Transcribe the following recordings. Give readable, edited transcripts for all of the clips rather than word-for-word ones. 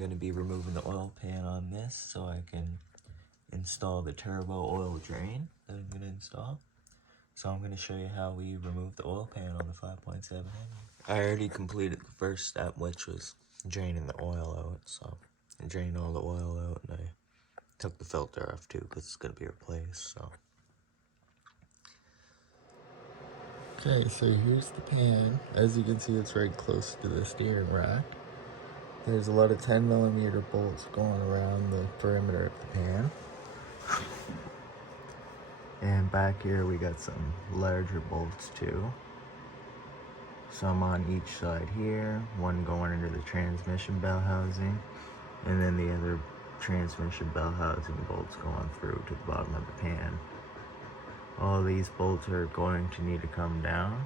going to be removing the oil pan on this so I can install the turbo oil drain that I'm going to install. So I'm going to show you how we remove the oil pan on the 5.7 HEMI. I already completed the first step, which was draining the oil out. So I drained all the oil out and I took the filter off too because it's going to be replaced. So. Okay, so here's the pan. As you can see, it's right close to the steering rack. There's a lot of 10mm bolts going around the perimeter of the pan. And back here we got some larger bolts too. Some on each side here, one going into the transmission bell housing, and then the other transmission bell housing bolts going through to the bottom of the pan. All these bolts are going to need to come down.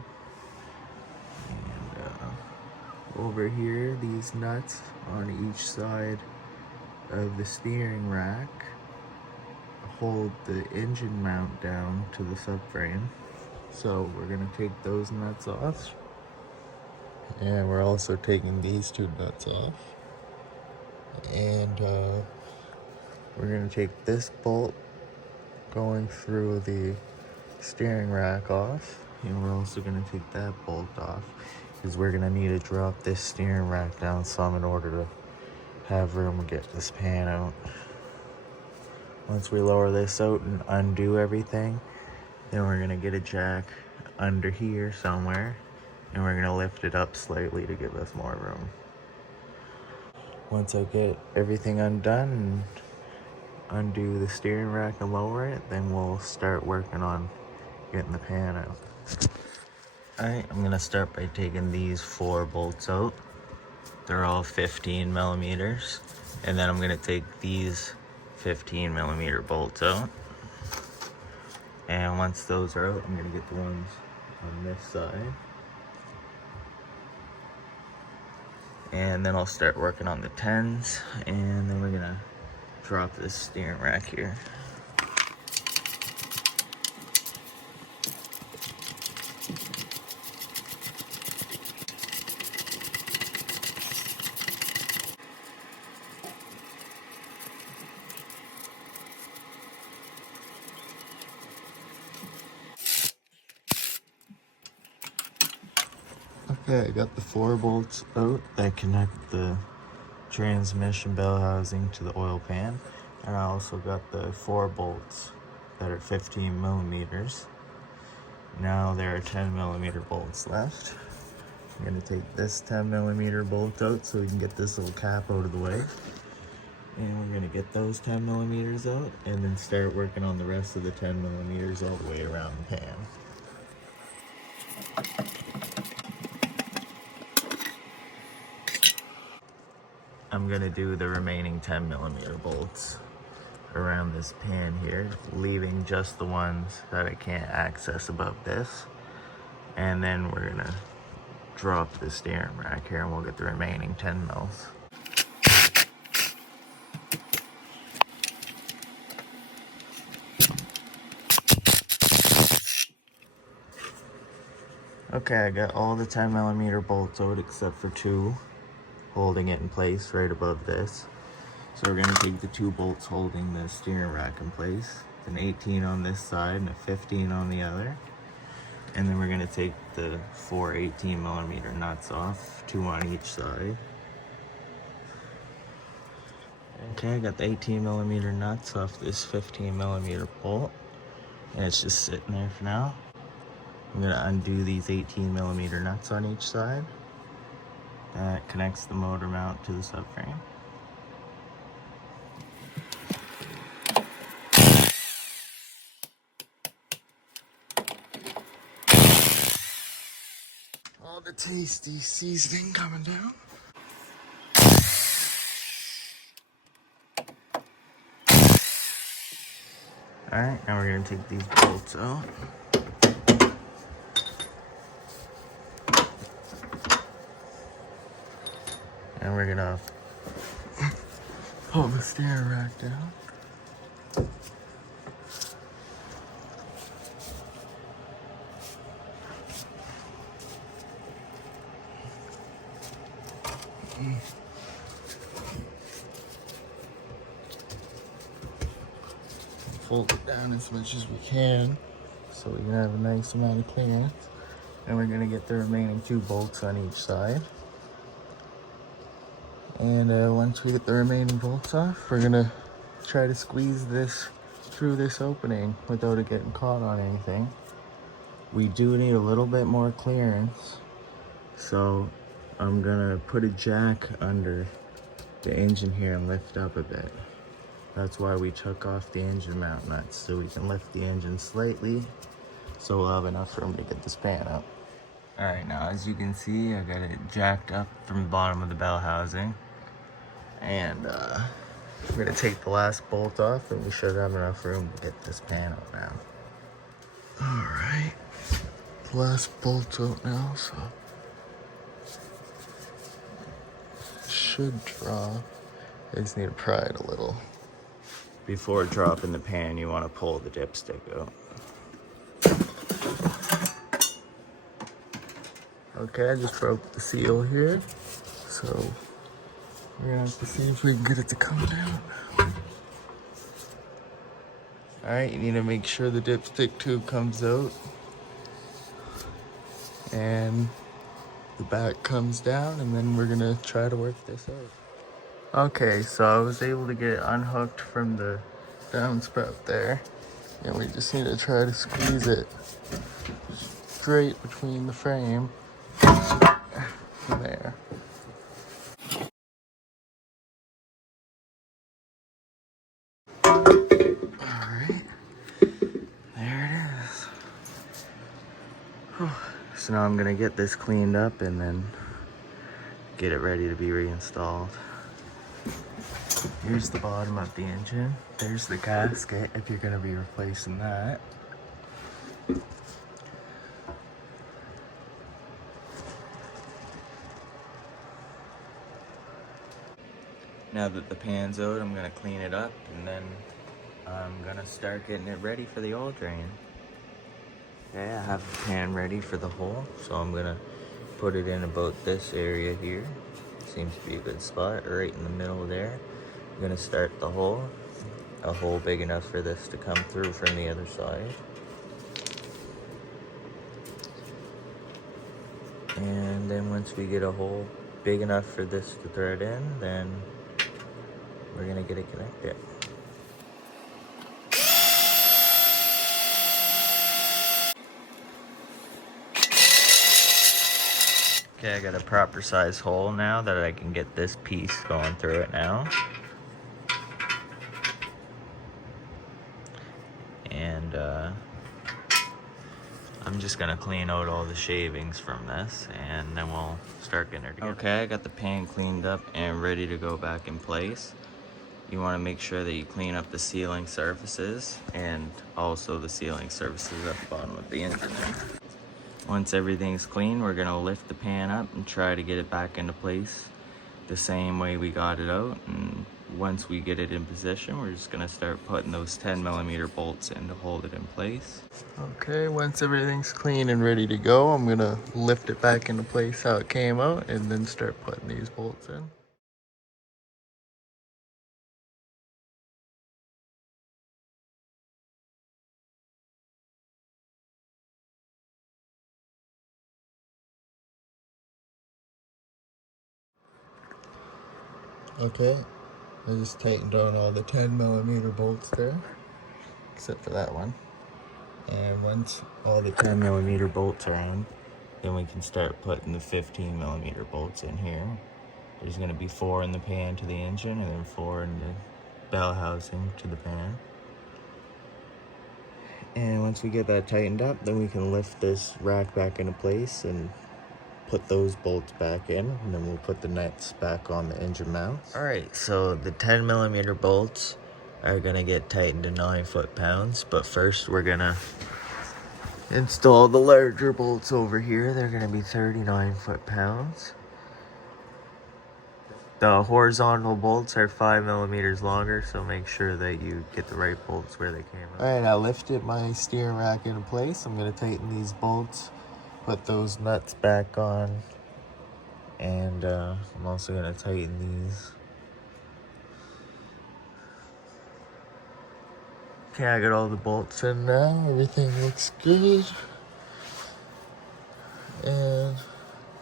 And over here, these nuts on each side of the steering rack hold the engine mount down to the subframe. So we're gonna take those nuts off. And we're also taking these two nuts off. And we're gonna take this bolt going through the steering rack off. And we're also gonna take that bolt off because we're gonna need to drop this steering rack down some in order to have room to get this pan out. Once we lower this out and undo everything, then we're gonna get a jack under here somewhere and we're gonna lift it up slightly to give us more room. Once I get everything undone and undo the steering rack and lower it, then we'll start working on getting the pan out. Alright, I'm gonna start by taking these 4 bolts out. They're all 15mm. And then I'm gonna take these 15mm bolts out. And once those are out, I'm gonna get the ones on this side. And then I'll start working on the 10s, and then we're gonna drop this steering rack here. Okay, I got the 4 bolts out that connect the transmission bell housing to the oil pan, and I also got the 4 bolts that are 15mm. Now there are 10mm bolts left. I'm going to take this 10mm bolt out so we can get this little cap out of the way. And we're going to get those 10mm out and then start working on the rest of the 10mm all the way around the pan. I'm gonna do the remaining 10mm bolts around this pan here, leaving just the ones that I can't access above this. And then we're gonna drop the steering rack here and we'll get the remaining 10 mils. Okay, I got all the 10mm bolts out except for 2. Holding it in place right above this. So we're going to take the 2 bolts holding the steering rack in place, an 18 on this side and a 15 on the other, and then we're going to take the 4 18mm nuts off, 2 on each side. Okay, I got the 18mm nuts off this 15mm bolt, and it's just sitting there for now. I'm going to undo these 18mm nuts on each side. That connects the motor mount to the subframe. All the tasty seasoning coming down. Alright, now we're going to take these bolts out. And we're gonna pull the steering rack down. fold it down as much as we can so we can have a nice amount of clearance. And we're gonna get the remaining 2 bolts on each side. And once we get the remaining bolts off, we're gonna try to squeeze this through this opening without it getting caught on anything. We do need a little bit more clearance, so I'm gonna put a jack under the engine here and lift up a bit. That's why we took off the engine mount nuts, so we can lift the engine slightly so we'll have enough room to get the span up. All right, now as you can see, I got it jacked up from the bottom of the bell housing. And we're gonna take the last bolt off and we should have enough room to get this pan out now. All right, the last bolt's out now, so it should draw. I just need to pry it a little. Before dropping the pan, you wanna pull the dipstick out. Okay, I just broke the seal here, so we're gonna have to see if we can get it to come down. All right, you need to make sure the dipstick tube comes out and the back comes down, and then we're gonna try to work this out. Okay, so I was able to get it unhooked from the downspout there, and we just need to try to squeeze it straight between the frame and there. So now I'm gonna get this cleaned up and then get it ready to be reinstalled. Here's the bottom of the engine. There's the gasket if you're gonna be replacing that. Now that the pan's out, I'm gonna clean it up and then I'm gonna start getting it ready for the oil drain. Okay, I have the pan ready for the hole, so I'm gonna put it in about this area here. Seems to be a good spot, right in the middle there. I'm gonna start the hole, a hole big enough for this to come through from the other side. And then once we get a hole big enough for this to thread in, then we're gonna get it connected. Okay, I got a proper size hole now that I can get this piece going through it now. And I'm just gonna clean out all the shavings from this and then we'll start getting it together. Okay, I got the pan cleaned up and ready to go back in place. You wanna make sure that you clean up the sealing surfaces and also the sealing surfaces at the bottom of the engine there. Once everything's clean, we're gonna lift the pan up and try to get it back into place the same way we got it out. And once we get it in position, we're just gonna start putting those 10mm bolts in to hold it in place. Okay, once everything's clean and ready to go, I'm gonna lift it back into place how it came out and then start putting these bolts in. Okay, I just tightened on all the 10mm bolts there, except for that one. And once all the 10mm bolts are in, then we can start putting the 15mm bolts in here. There's gonna be 4 in the pan to the engine and then 4 in the bell housing to the pan. And once we get that tightened up, then we can lift this rack back into place and put those bolts back in, and then we'll put the nuts back on the engine mounts. All right, so the 10mm bolts are gonna get tightened to 9 foot-pounds, but first we're gonna install the larger bolts over here. They're gonna be 39 foot-pounds. The horizontal bolts are 5mm longer, so make sure that you get the right bolts where they came out. All right, I lifted my steering rack into place. I'm gonna tighten these bolts, put those nuts back on, and I'm also gonna tighten these. Okay, I got all the bolts in now. Everything looks good. And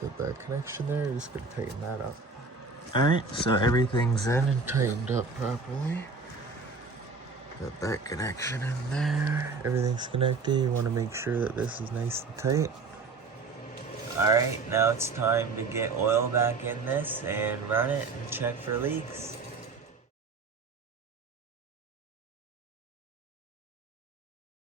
get that connection there. Just gonna tighten that up. Alright, so everything's in and tightened up properly. Got that connection in there. Everything's connected. You want to make sure that this is nice and tight. Alright, now it's time to get oil back in this and run it and check for leaks.